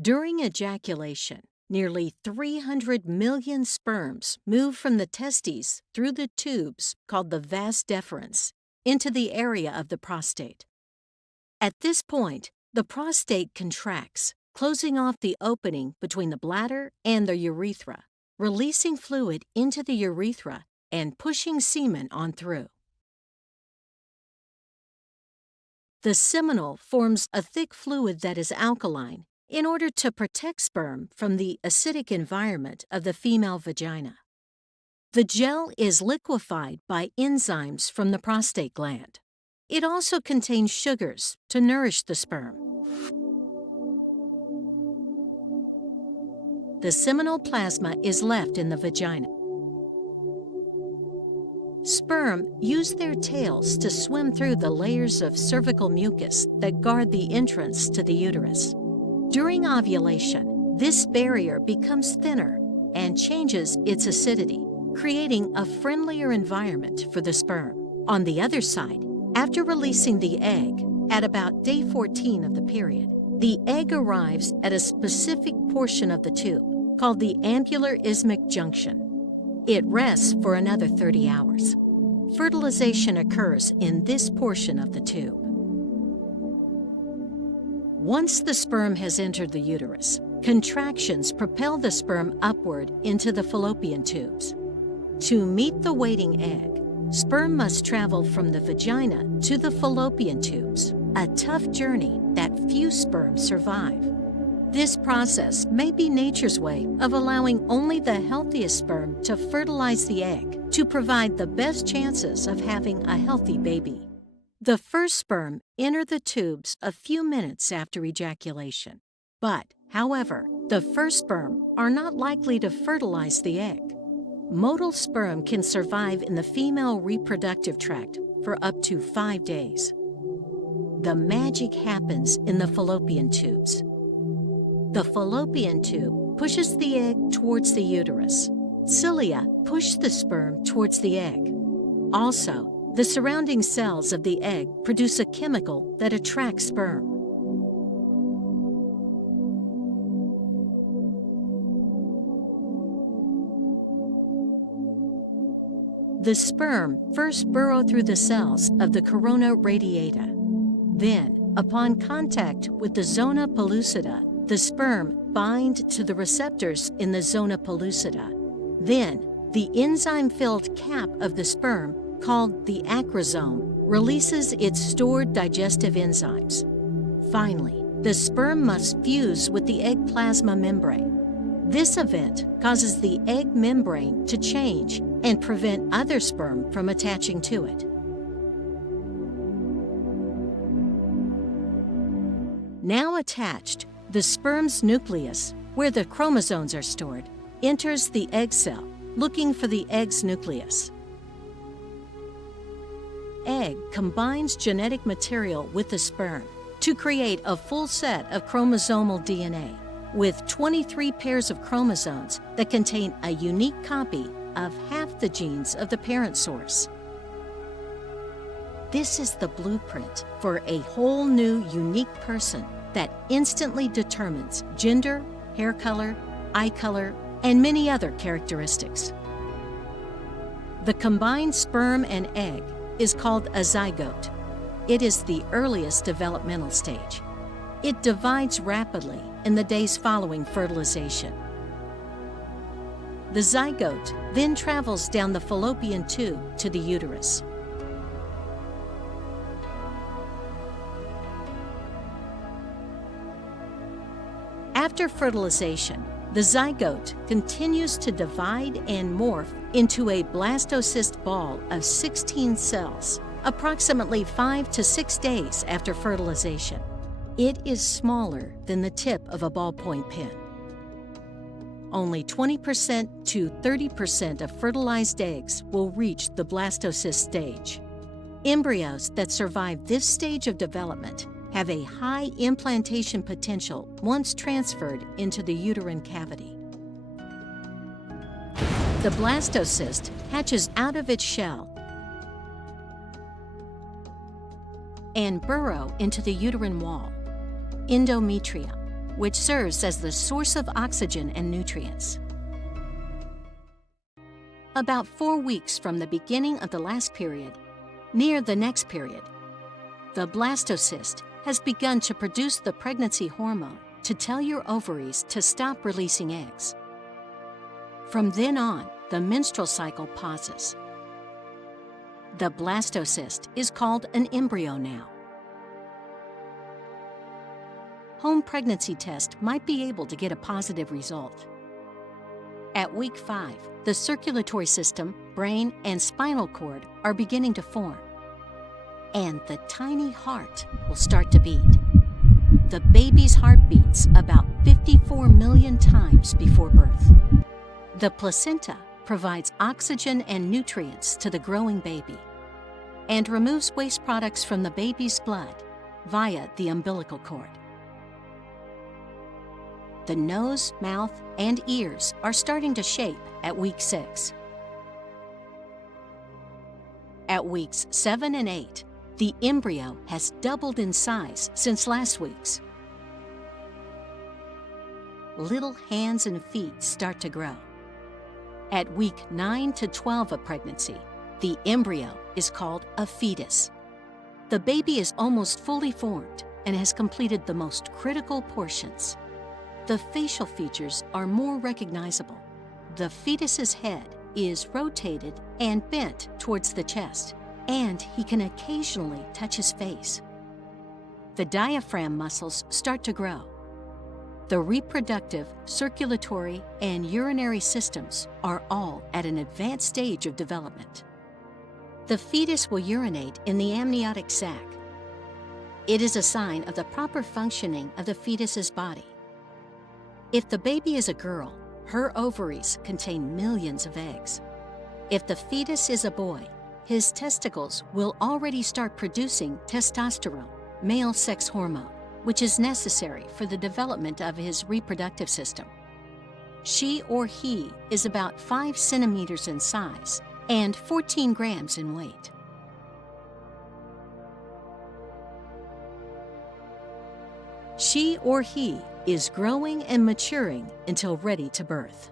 During ejaculation, nearly 300 million sperms move from the testes through the tubes called the vas deferens into the area of the prostate. At this point, the prostate contracts, closing off the opening between the bladder and the urethra, releasing fluid into the urethra and pushing semen on through. The seminal forms a thick fluid that is alkaline in order to protect sperm from the acidic environment of the female vagina. The gel is liquefied by enzymes from the prostate gland. It also contains sugars to nourish the sperm. The seminal plasma is left in the vagina. Sperm use their tails to swim through the layers of cervical mucus that guard the entrance to the uterus. During ovulation, this barrier becomes thinner and changes its acidity, creating a friendlier environment for the sperm. On the other side, after releasing the egg, at about day 14 of the period, the egg arrives at a specific portion of the tube called the ampular isthmic junction. It rests for another 30 hours. Fertilization occurs in this portion of the tube. Once the sperm has entered the uterus, contractions propel the sperm upward into the fallopian tubes. To meet the waiting egg, sperm must travel from the vagina to the fallopian tubes, a tough journey that few sperm survive. This process may be nature's way of allowing only the healthiest sperm to fertilize the egg to provide the best chances of having a healthy baby. The first sperm enter the tubes a few minutes after ejaculation. However, the first sperm are not likely to fertilize the egg. Motile sperm can survive in the female reproductive tract for up to 5 days. The magic happens in the fallopian tubes. The fallopian tube pushes the egg towards the uterus. Cilia push the sperm towards the egg. Also, the surrounding cells of the egg produce a chemical that attracts sperm. The sperm first burrow through the cells of the corona radiata. Then, upon contact with the zona pellucida, the sperm bind to the receptors in the zona pellucida. Then, the enzyme-filled cap of the sperm, called the acrosome, releases its stored digestive enzymes. Finally, the sperm must fuse with the egg plasma membrane. This event causes the egg membrane to change and prevent other sperm from attaching to it. Now attached, the sperm's nucleus, where the chromosomes are stored, enters the egg cell, looking for the egg's nucleus. Egg combines genetic material with the sperm to create a full set of chromosomal DNA, with 23 pairs of chromosomes that contain a unique copy of half the genes of the parent source. This is the blueprint for a whole new, unique person that instantly determines gender, hair color, eye color, and many other characteristics. The combined sperm and egg is called a zygote. It is the earliest developmental stage. It divides rapidly in the days following fertilization. The zygote then travels down the fallopian tube to the uterus. After fertilization, the zygote continues to divide and morph into a blastocyst ball of 16 cells, approximately 5 to 6 days after fertilization. It is smaller than the tip of a ballpoint pen. Only 20% to 30% of fertilized eggs will reach the blastocyst stage. Embryos that survive this stage of development have a high implantation potential once transferred into the uterine cavity. The blastocyst hatches out of its shell and burrow into the uterine wall, endometrium. which serves as the source of oxygen and nutrients. About 4 weeks from the beginning of the last period, near the next period, the blastocyst has begun to produce the pregnancy hormone to tell your ovaries to stop releasing eggs. From then on, the menstrual cycle pauses. The blastocyst is called an embryo now. Home pregnancy test might be able to get a positive result. At week 5, the circulatory system, brain, and spinal cord are beginning to form, and the tiny heart will start to beat. The baby's heart beats about 54 million times before birth. The placenta provides oxygen and nutrients to the growing baby and removes waste products from the baby's blood via the umbilical cord. The nose, mouth, and ears are starting to shape at week 6. At weeks 7 and 8, the embryo has doubled in size since last week's. Little hands and feet start to grow. At week 9 to 12 of pregnancy, the embryo is called a fetus. The baby is almost fully formed and has completed the most critical portions. The facial features are more recognizable. The fetus's head is rotated and bent towards the chest, and he can occasionally touch his face. The diaphragm muscles start to grow. The reproductive, circulatory, and urinary systems are all at an advanced stage of development. The fetus will urinate in the amniotic sac. It is a sign of the proper functioning of the fetus's body. If the baby is a girl, her ovaries contain millions of eggs. If the fetus is a boy, his testicles will already start producing testosterone, male sex hormone, which is necessary for the development of his reproductive system. She or he is about 5 centimeters in size and 14 grams in weight. She or he is growing and maturing until ready to birth.